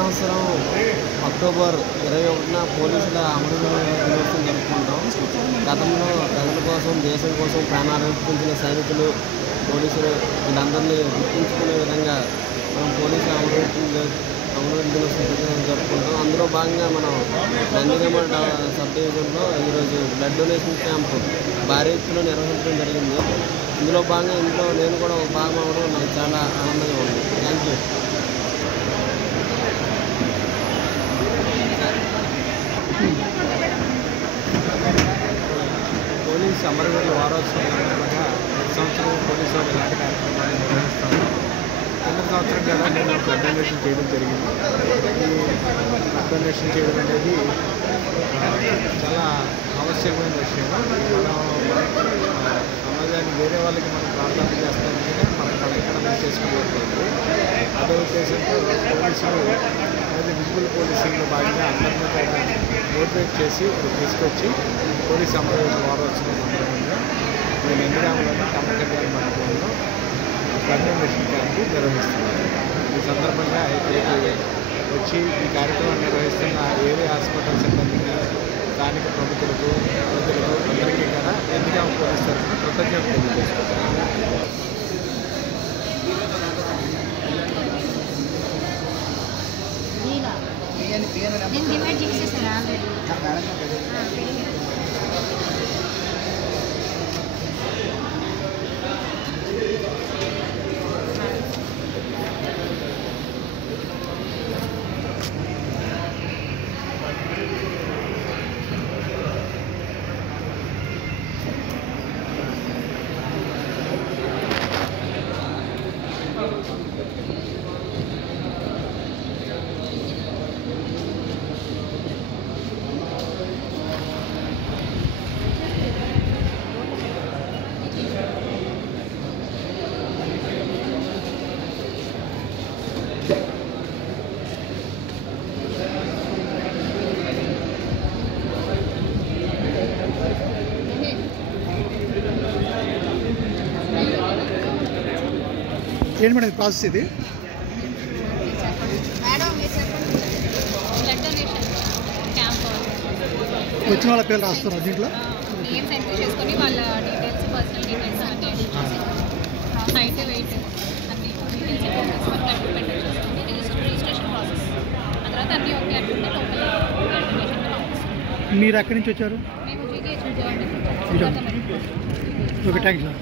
సంవత్సరం అక్టోబర్ 21న పోలీసుల అమరవీరుల దినోత్సవం జరుపుకుంటాం. గతంలో ప్రజల కోసం, దేశం కోసం ప్రాణార్పించిన సైనికులు, పోలీసులు వీళ్ళందరినీ గుర్తుంచుకునే విధంగా మనం పోలీసుల అమరవీరుల దినోత్సవం జరుపుకుంటాం. అందులో భాగంగా మనం నందిగామ సబ్ డివిజన్లో ఈరోజు బ్లడ్ డొనేషన్ క్యాంపు భారీ ఎత్తులో నిర్వహించడం జరిగింది. ఇందులో భాగంగా నేను కూడా ఒక భాగం అవ్వడం నాకు చాలా ఆనందంగా ఉంది. Thank you. పోలీసు అమరవీరుల వారోత్సవం సందర్భంగా ప్రతి సంవత్సరం పోలీసు వారు ఇలాంటి కార్యక్రమాన్ని నిర్వహిస్తాము. కింద సంవత్సరం కదా నేను బ్లడ్ డొనేషన్ చేయడం జరిగింది. ఈ బ్లడ్ డొనేషన్ చేయడం అనేది చాలా ఆవశ్యకమైన విషయం. మనం సమాజానికి వేరే వాళ్ళకి మనం ప్రార్థన చేస్తామంటే మనం కళెక్కడ చేసుకోబోతుంది. అదే ఉద్దేశంతో పోలీసులు అనేది విజిబుల్ పోలీసింగ్లో భాగంగా అందరినీ కూడా మోటివేట్ చేసి తీసుకొచ్చి పోలీసు అమరవీరుల వారోత్సవం సందర్భంగా నేను నందిగామలోని కమకళ్యాణ మండపంలో బ్లడ్ డొనేషన్ క్యాంపు నిర్వహిస్తున్నాను. ఈ సందర్భంగా ఇక్కడికి వచ్చి ఈ కార్యక్రమం నిర్వహిస్తున్న ఏరియా హాస్పిటల్ సిబ్బందికి, స్థానిక ప్రముఖులకు, ప్రజలకు అందరికీ కూడా నందిగామ పోలీసు తరఫున కృతజ్ఞతలు తెలియజేస్తున్నాను. నేను డివైడ్ చేసేసాను ఆల్రెడీ. ఏంటి మేడం ప్రాసెస్ ఇది? బ్లడ్ డొనేషన్ క్యాంప్ వచ్చిన వాళ్ళ పేర్లు రాస్తున్నారు దీంట్లో. నేమ్స్ ఎంట్రీ చేసుకొని వాళ్ళ డీటెయిల్స్, పర్సనల్ డీటెయిల్స్ అన్నీ ఎంట్రీ చేసి హైట్, వెయిట్ అన్ని డీటెయిల్స్ ఎంట్రీ చేసుకొని డాక్యుమెంట్ చేసుకొని రిజిస్ట్రేషన్ ప్రాసెస్. ఆ తర్వాత అన్నీ ఓకే అనుకుంటే లోపల బ్లడ్ డొనేషన్ పంపిస్తాం. మీరు ఎక్కడి నుంచి వచ్చారు? మేము జీకేహెచ్ విజయవాడ నుంచి. Okay, thank you sir.